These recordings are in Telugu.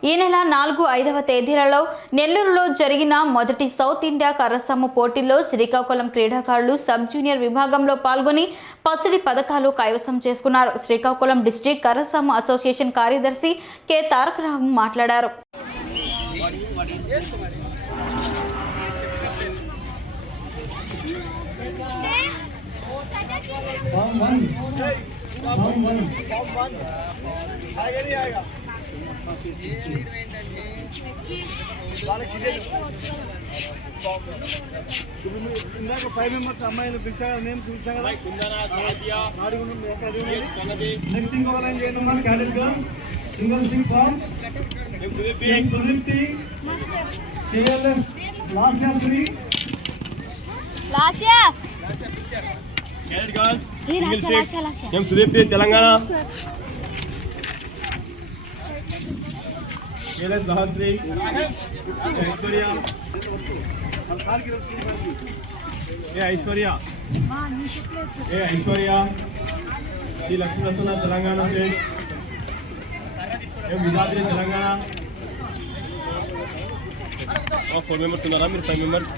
ఈ నెల నాలుగు ఐదవ తేదీలలో నెల్లూరులో జరిగిన మొదటి సౌత్ ఇండియా కర్రసమ్ము పోటీల్లో శ్రీకాకుళం క్రీడాకారులు సబ్ జూనియర్ విభాగంలో పాల్గొని పసిడి పథకాలు కైవసం చేసుకున్నారు. శ్రీకాకుళం డిస్టిక్ కర్రసమ్ము అసోసియేషన్ కార్యదర్శి కె. తారక రాము మాట్లాడారు ఇందాక ఫైవ్ మెంబర్స్ అమ్మాయిలు నెక్స్ట్ లైన్ చేయనున్నాను క్యాడెట్గా single Singh last year three girls single M Sudeep Telangana TLS Sahasri Aishwarya A Aishwarya A Aishwarya E Lakshmi Prasanna Telangana state A Vijadri Telangana four members ఉన్నారా మీరు five members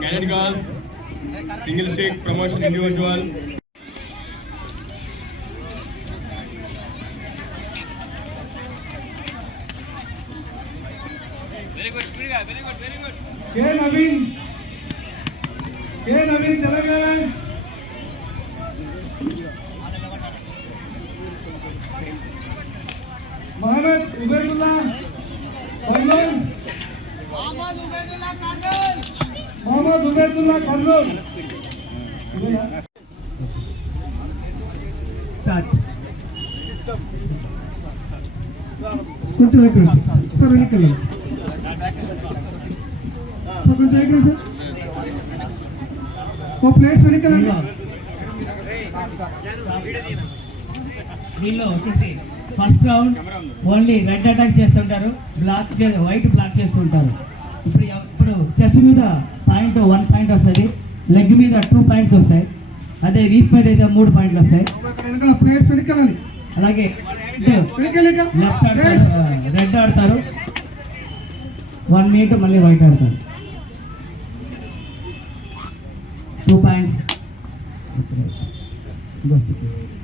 carrot girls single stick promotion individual Mohammed Ubaidullah Mohammed Ubaidullah Mohammed Ubaidullah Kurnool start కొంచెం ఎక్కడ సార్ వెనక్కి వెళ్ళండి సార్ కొంచెం ఎక్కడ సార్ ఓ ప్లేట్స్ వెనక్కి వెళ్ళండి దీనిలో వచ్చేసి first round only red attack చేస్తుంటారు బ్లాక్ చే వైట్ బ్లాక్ చేస్తుంటారు. ఇప్పుడు ఇప్పుడు చెస్ట్ మీద పాయింట్ వన్ పాయింట్ వస్తుంది. లెగ్ మీద టూ పాయింట్స్ వస్తాయి. అదే వీప్ మీద అయితే మూడు పాయింట్లు వస్తాయి. అలాగే లెఫ్ట్ ఆడతారు. రెడ్ ఆడతారు. వన్ మినిట్ మళ్ళీ వైట్ ఆడతారు. Two points.